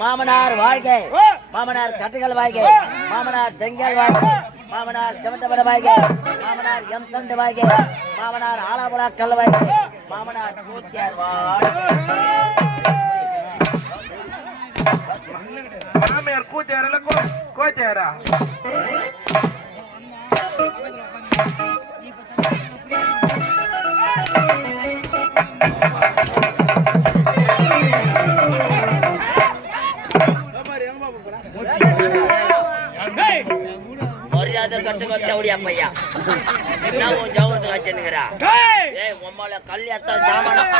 மாமனார் வாழ்க்கை, மாமனார் கட்டுகள் வாழ்க்கை, மாமனார் செங்கல் வாழ்க்கை, மாமனார் சிவந்தபட வாழ்க்கை, மாமனார் எம் சண்டு வாழ்க்கை, மாமனார் ஆலாபுலா கல் வாழ்க்கை, மாமனார் கூத்தியார் மாமியார் கூட்டியாரா கோட்டியாரா? மரியாதை கட்டுக்கொத்தவுடைய பையா நான் உன் ஜவுரத்துக்கு வச்சுன்னுங்கிறா. ஏய் உம்மால கல்யாணத்தால் சாமானம்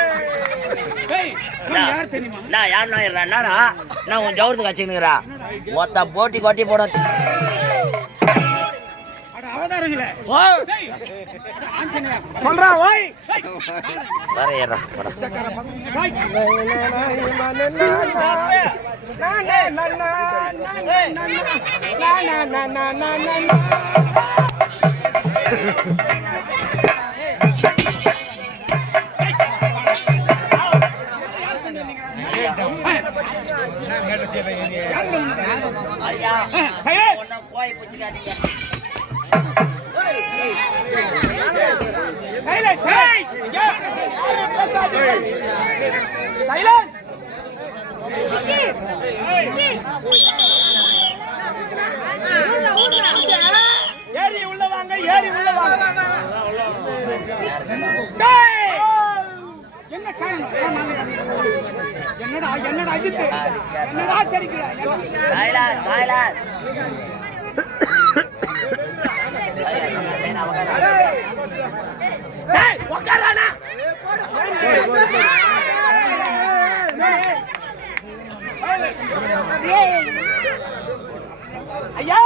நான் யாருன்னா என்னடா நான் உன் ஜவுரத்துக்கு வச்சுன்னுங்கிறா. மொத்த போட்டி கொட்டி போட சொல்றா ஓய் வர ஏறா ஐயா போய் பிடிச்சிக்காதீங்க. ஏறி உள்ள வாங்க, ஏறி உள்ள வாங்க. என்னடா என்னடா அஜித் என்னடா தெரிக்கிற? சைலன்ஸ் சைலன்ஸ் டேய் உட்காரானா? ஐயா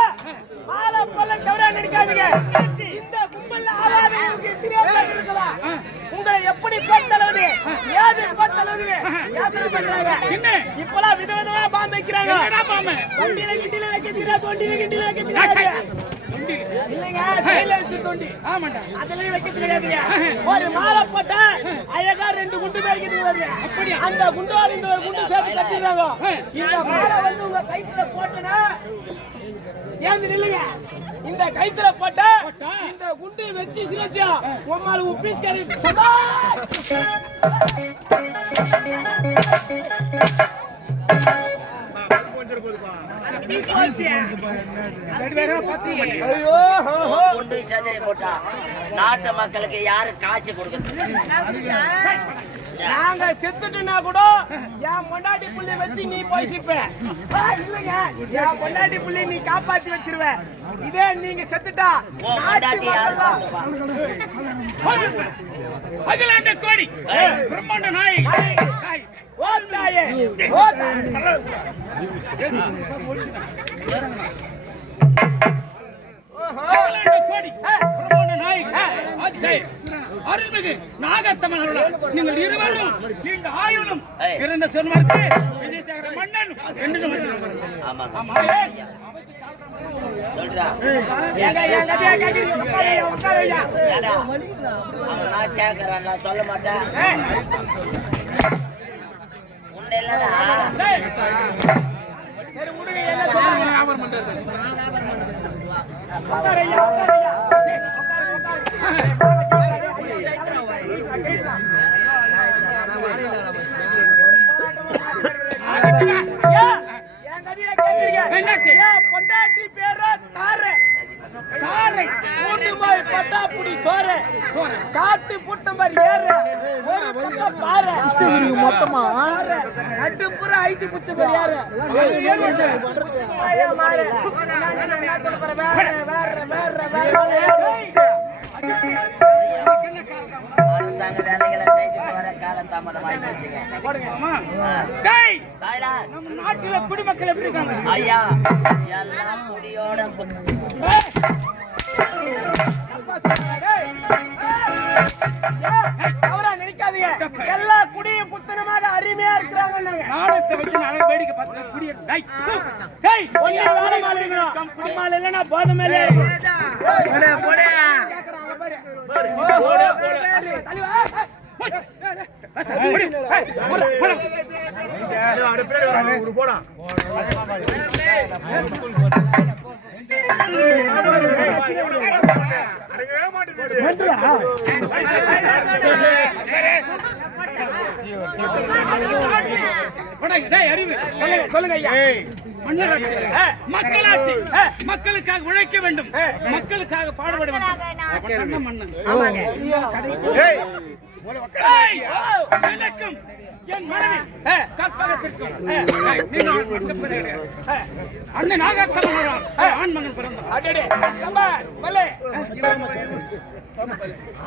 மாலை போல கவரா நடிக்காதீங்க. இந்த கும்பல்ல ஆவாதவங்களுக்கு தெரியாம இருக்கலாம். உங்களை எப்படி பட்டளவுது ஏது பட்டளவுது யாத்திரை பண்றாங்க. இப்பலாம் விதவிதமா பாம்பு வைக்கிறாங்க. என்னடா பாம்பு? தொண்டில கிண்டில வைக்க தெரியாது, தொண்டில கிண்டில வைக்க தெரியாது. இல்லங்க சைலன்ஸ் தொண்டி. ஆமாடா அதெல்லாம் வைக்க தெரியாதுங்க. ஒரு மாலை போட்டா அழகா ரெண்டு குண்டு பேர்க்கிட்டு வருது. அப்படியே அந்த குண்டோட இந்த ஒரு குண்டு சேர்த்து கட்டிடுறாங்க. இந்த மாலை வந்து உங்க கைத்துல போட்டனா ஏந்து நில்லுங்க. இந்த கைத்துல போட்டா இந்த குண்டு வச்சு சிரிச்சா உம்மால உப்பீஸ் கறி சபா நாட்டு மக்களுக்கு யாரு காசு கொடுக்குறது? நாங்க செத்துட்டுனா கூட என் பொண்டாட்டி புள்ளி வச்சு நீ போய் சிப்ப இல்லைங்க. என் பொண்டாட்டி புள்ளி நீ காப்பாத்தி வச்சிருவ. இதே நீங்க செத்துட்டா அகிலாண்ட கோடி பிரம்மாண்ட நாய் ஓ தாயே ஓ கோடி பிரம்மாண்ட நாய் அருள்மிகு நாகத்தம்மன் நீங்கள் இருவரும் நீண்ட ஆயுளும் இருந்த சொன்னார்க்கு விஜயசேகர மன்னன் என்று சொல்ல மாட்டேன். பொண்டாட்டி பேர தாரை தாரை கூட்டுமாய் பட்டாப்புடி சோற காட்டு புட்டம்பர் ஏற ஒரு பக்கம் பாரு மொத்தமா நட்டுப்புற ஐட்டி புச்சம்பர் ஏற அரசாங்க வேலைகளை செய்துட்டு வர காலம் தாமதமாகி போச்சுங்க. நாட்டுல குடிமக்கள் எப்படி இருக்காங்க? ஐயா எல்லாம் குடியோட நினைக்காதீங்க. நினைக்காதீங்க. எல்லா குடியும் புத்தனமாக அருமையா இருக்கிறாங்க. நாடகத்தை வச்சு நாளை வேடிக்கை பார்த்து குடிய ஒண்ணே வேலை மாட்டேங்கிறோம். நம்மால இல்லைன்னா போத மேலே சொல்லுங்க ஐயா. மக்களாட்சி, மக்களுக்காக உழைக்க வேண்டும், மக்களுக்காக பாடுபட வேண்டும். மன்னன் எனக்கும் என் மனைவி கற்பகத்திற்கும் அண்ணன் ஆண்மகன் பிறந்தான்.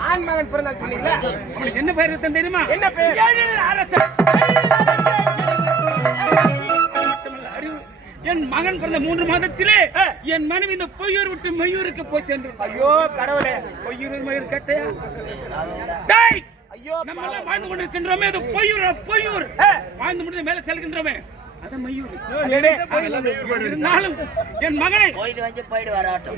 ஆண்மகன் பிறந்தால் சொன்னீங்களா? அவனுக்கு என்ன பெயர் தெரியுமா? என்ன பெயர்? எழில் அரசன். என் மகன் பிறந்த 3 மாதத்திலே என் மனைவி இந்த பொய்யூர் விட்டு மெய்யூருக்கு போய் சேர்ந்து. ஐயோ கடவுளே, பொய்யூர் மயூர் கேட்டையா? ஐயோ நம்ம எல்லாம் வாழ்ந்து கொண்டிருக்கின்றோமே, அது பொய்யூர். பொய்யூர் வாழ்ந்து முடிந்து மேல செல்கின்றோமே, அது மையூர். இருந்தாலும் என் மகனை போயிட்டு வராட்டும்.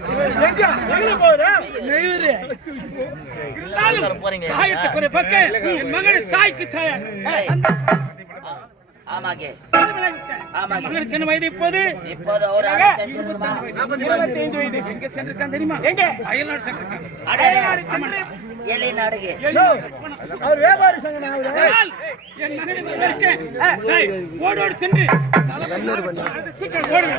இருந்தாலும் தாயத்தை குறை பக்க என் மகனை தாய்க்கு தாயார். ஆமாங்க. மகனுக்கு என்ன வயது இப்போது? இப்போது ஒரு 25 வயது. எங்க சென்றிருக்கான் தெரியுமா? எங்க? அயல்நாடு சென்றிருக்கான். எலிநாடுக்கு என் மகனை வரவேற்க ஓடோடு சென்று சீக்கிரம் ஓடுங்க.